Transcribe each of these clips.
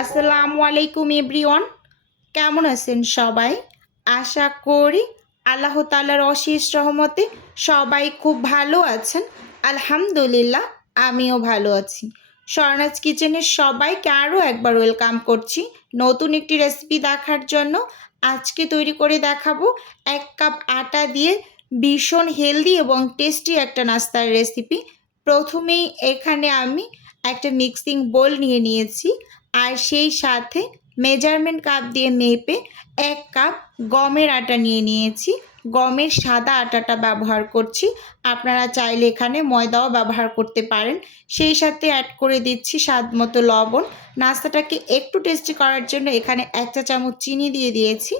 আসসালামু আলাইকুম এভরিওয়ান। কেমন আছেন সবাই? আশা করি আল্লাহ তালার অশেষ রহমতে সবাই খুব ভালো আছেন। আলহামদুলিল্লাহ, আমিও ভালো আছি। স্বর্ণাজ কিচেনের সবাইকে আরও একবার ওয়েলকাম করছি নতুন একটি রেসিপি দেখার জন্য। আজকে তৈরি করে দেখাবো এক কাপ আটা দিয়ে ভীষণ হেলদি এবং টেস্টি একটা নাস্তার রেসিপি। প্রথমেই এখানে আমি একটা মিক্সিং বোল নিয়ে নিয়েছি। আর সেই সাথে মেজারমেন্ট কাপ দিয়ে মেপে এক কাপ গমের আটা নিয়ে নিয়েছি। গমের সাদা আটাটা ব্যবহার করছি। আপনারা চাইলে এখানে ময়দাও ব্যবহার করতে পারেন। সেই সাথে অ্যাড করে দিচ্ছি স্বাদ মতো লবণ। নাস্তাটাকে একটু টেস্টি করার জন্য এখানে এক চা চামচ চিনি দিয়ে দিয়েছি।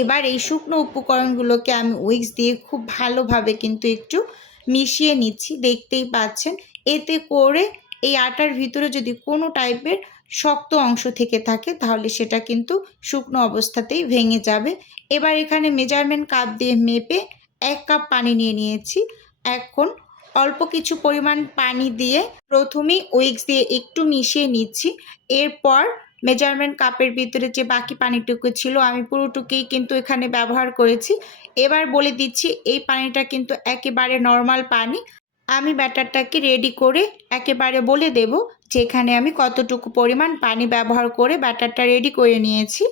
এবার এই শুকনো উপকরণগুলোকে আমি উইক্স দিয়ে খুব ভালোভাবে কিন্তু একটু মিশিয়ে নিচ্ছি। দেখতেই পাচ্ছেন, এতে করে এই আটার ভিতরে যদি কোনো টাইপের শক্ত অংশ থেকে থাকে, তাহলে সেটা কিন্তু শুকনো অবস্থাতেই ভেঙে যাবে। এবার এখানে মেজারমেন্ট কাপ দিয়ে মেপে এক কাপ পানি নিয়ে নিয়েছি। এখন অল্প কিছু পরিমাণ পানি দিয়ে প্রথমেই উইক্স দিয়ে একটু মিশিয়ে নিচ্ছি। এরপর মেজারমেন্ট কাপের ভিতরে যে বাকি পানিটুকু ছিল, আমি পুরোটুকুই কিন্তু এখানে ব্যবহার করেছি। এবার বলে দিচ্ছি, এই পানিটা কিন্তু একেবারে নর্মাল পানি। আমি ব্যাটারটাকে রেডি করে একেবারে বলে দেব যেখানে আমি কতটুকু পরিমাণ পানি ব্যবহার করে ব্যাটারটা রেডি করে নিয়েছি।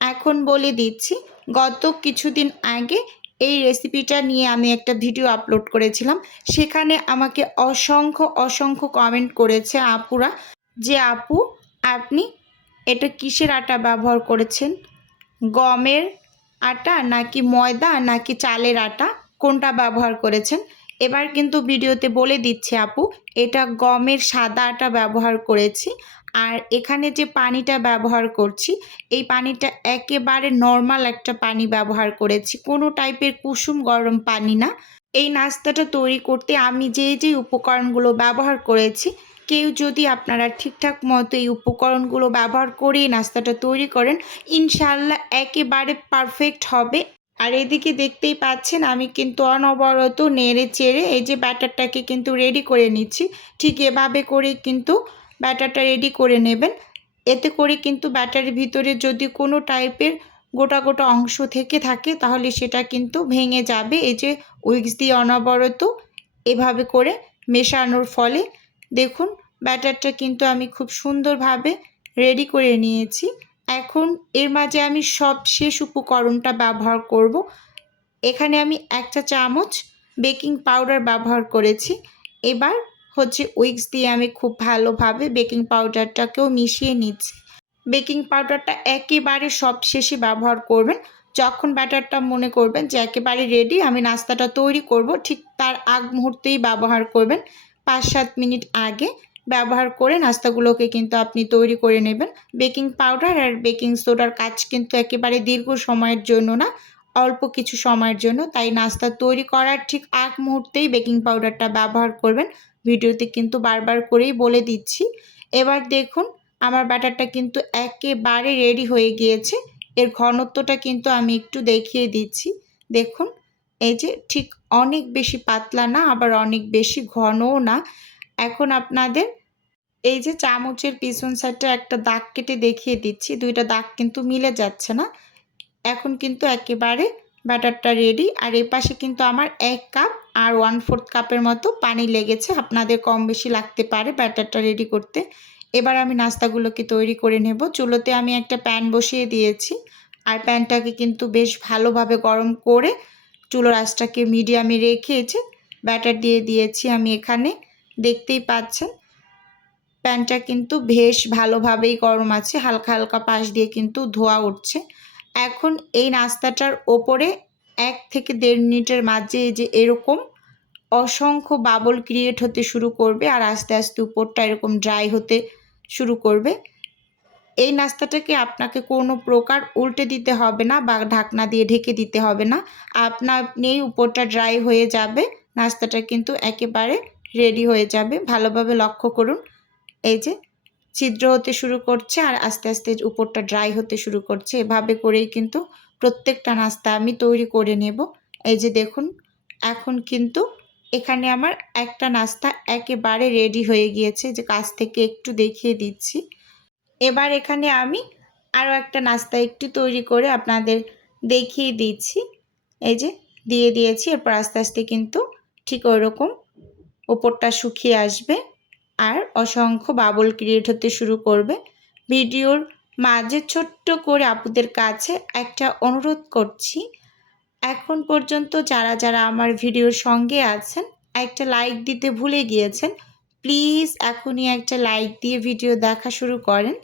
এখন বলে দিচ্ছি, গত কিছুদিন আগে এই রেসিপিটা নিয়ে আমি একটা ভিডিও আপলোড করেছিলাম। সেখানে আমাকে অসংখ্য অসংখ্য কমেন্ট করেছে আপুরা যে, আপু, আপনি এটা কিসের আটা ব্যবহার করেছেন? গমের আটা নাকি ময়দা নাকি চালের আটা? কোনটা ব্যবহার করেছেন? এবার কিন্তু ভিডিওতে বলে দিচ্ছে আপু, এটা গমের সাদা আটা ব্যবহার করেছি আর এখানে যে পানিটা ব্যবহার করছি, এই পানিটা একেবারে নর্মাল একটা পানি ব্যবহার করেছি। কোনো টাইপের কুসুম গরম পানি না। এই নাস্তাটা তৈরি করতে আমি যে যে উপকরণগুলো ব্যবহার করেছি, কেউ যদি আপনারা ঠিকঠাক মতো এই উপকরণগুলো ব্যবহার করে নাস্তাটা তৈরি করেন ইনশাল্লাহ একেবারে পারফেক্ট হবে। আর এদিকে দেখতেই পাচ্ছেন আমি কিন্তু অনবরত নেড়ে চেড়ে এই যে ব্যাটারটাকে কিন্তু রেডি করে নিচ্ছি। ঠিক এভাবে করে কিন্তু ব্যাটারটা রেডি করে নেবেন। এতে করে কিন্তু ব্যাটারের ভিতরে যদি কোনো টাইপের গোটা গোটা অংশ থেকে থাকে তাহলে সেটা কিন্তু ভেঙে যাবে। এই যে উইক্স দিয়ে অনবরত এভাবে করে মেশানোর ফলে দেখুন ব্যাটারটা কিন্তু আমি খুব সুন্দরভাবে রেডি করে নিয়েছি। এখন এর মাঝে আমি সব শেষ উপকরণটা ব্যবহার করব। এখানে আমি একটা চামচ বেকিং পাউডার ব্যবহার করেছি। এবার হচ্ছে উইক্স দিয়ে আমি খুব ভালোভাবে বেকিং পাউডারটাকেও মিশিয়ে নিচ্ছি। বেকিং পাউডারটা একেবারে সব শেষে ব্যবহার করবেন। যখন ব্যাটারটা মনে করবেন যে একেবারে রেডি আমি নাস্তাটা তৈরি করব। ঠিক তার আগ মুহূর্তেই ব্যবহার করবেন। পাঁচ সাত মিনিট আগে ব্যবহার করে নাস্তাগুলোকে কিন্তু আপনি তৈরি করে নেবেন। বেকিং পাউডার আর বেকিং সোডার কাজ কিন্তু একেবারে দীর্ঘ সময়ের জন্য না, অল্প কিছু সময়ের জন্য। তাই নাস্তা তৈরি করার ঠিক এক মুহূর্তেই বেকিং পাউডারটা ব্যবহার করবেন। ভিডিওতে কিন্তু বারবার করেই বলে দিচ্ছি। এবার দেখুন, আমার ব্যাটারটা কিন্তু একেবারে রেডি হয়ে গিয়েছে। এর ঘনত্বটা কিন্তু আমি একটু দেখিয়ে দিচ্ছি। দেখুন, এই যে ঠিক অনেক বেশি পাতলা না, আবার অনেক বেশি ঘনও না। এখন আপনাদের এই যে চামচের পিছন সাইডটা একটা দাগ কেটে দেখিয়ে দিচ্ছি, দুইটা দাগ কিন্তু মিলে যাচ্ছে না। এখন কিন্তু একেবারে ব্যাটারটা রেডি আর এ পাশে কিন্তু আমার এক কাপ আর ওয়ান ফোর্থ কাপের মতো পানি লেগেছে। আপনাদের কম বেশি লাগতে পারে ব্যাটারটা রেডি করতে। এবার আমি নাস্তাগুলোকে তৈরি করে নেব। চুলোতে আমি একটা প্যান বসিয়ে দিয়েছি, আর প্যানটাকে কিন্তু বেশ ভালোভাবে গরম করে চুলোর আঁচটাকে মিডিয়ামে রেখেছে ব্যাটার দিয়ে দিয়েছি আমি এখানে। দেখতেই পাচ্ছেন। প্যানটা কিন্তু বেশ ভালোভাবেই গরম আছে, হালকা হালকা পাশ দিয়ে কিন্তু ধোয়া উঠছে। এখন এই নাস্তাটার ওপরে এক থেকে দেড় মিনিটের মাঝে যে এরকম অসংখ্য বাবল ক্রিয়েট হতে শুরু করবে আর আস্তে আস্তে উপরটা এরকম ড্রাই হতে শুরু করবে। এই নাস্তাটাকে আপনাকে কোনো প্রকার উল্টে দিতে হবে না বা ঢাকনা দিয়ে ঢেকে দিতে হবে না। আপনা আপনিই উপরটা ড্রাই হয়ে যাবে। নাস্তাটা কিন্তু একেবারে রেডি হয়ে যাবে। ভালোভাবে লক্ষ্য করুন। এই যে, ছিদ্র হতে শুরু করছে আর আস্তে আস্তে উপরটা ড্রাই হতে শুরু করছে। এভাবে করেই কিন্তু প্রত্যেকটা নাস্তা আমি তৈরি করে নেব। এই যে দেখুন, এখন কিন্তু এখানে আমার একটা নাস্তা একেবারে রেডি হয়ে গিয়েছে। যে কাছ থেকে একটু দেখিয়ে দিচ্ছি। এবার এখানে আমি আরও একটা নাস্তা একটু তৈরি করে আপনাদের দেখিয়ে দিচ্ছি। এই যে, দিয়ে দিয়েছি। এরপর আস্তে আস্তে কিন্তু ঠিক ওরকম ওপরটা শুকিয়ে আসবে আর অসংখ্য বাবল ক্রিয়েট হতে শুরু করবে। ভিডিওর মাঝে ছোট্ট করে আপুদের কাছে একটা অনুরোধ করছি। এখন পর্যন্ত যারা যারা আমার ভিডিওর সঙ্গে আছেন, একটা লাইক দিতে ভুলে গিয়েছেন প্লিজ এখনই একটা লাইক দিয়ে ভিডিও দেখা শুরু করেন।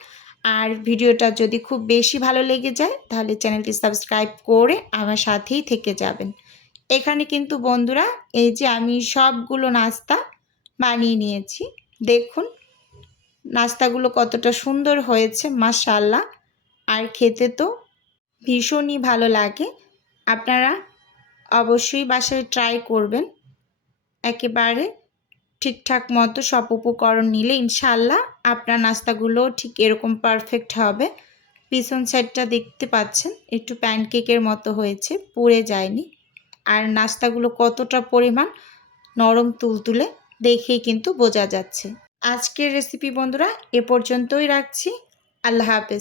আর ভিডিওটা যদি খুব বেশি ভালো লেগে যায়, তাহলে চ্যানেলটি সাবস্ক্রাইব করে আমার সাথেই থেকে যাবেন। এখানে কিন্তু বন্ধুরা এই যে আমি সবগুলো নাস্তা বানিয়ে নিয়েছি। দেখুন, নাস্তাগুলো কতটা সুন্দর হয়েছে মাশাল্লাহ আর খেতে তো ভীষণই ভালো লাগে। আপনারা অবশ্যই বাসায় ট্রাই করবেন। একেবারে ঠিকঠাক মতো সব উপকরণ নিলে ইনশাল্লাহ আপনার নাস্তাগুলো ঠিক এরকম পারফেক্ট হবে। পিছন সাইডটা দেখতে পাচ্ছেন, একটু প্যানকেকের মতো হয়েছে, পুড়ে যায়নি। আর নাস্তাগুলো কতটা পরিমাণ নরম তুলতুলে দেখেই কিন্তু বোঝা যাচ্ছে। আজকের রেসিপি বন্ধুরা, এ পর্যন্তই রাখছি। আল্লাহ হাফেজ।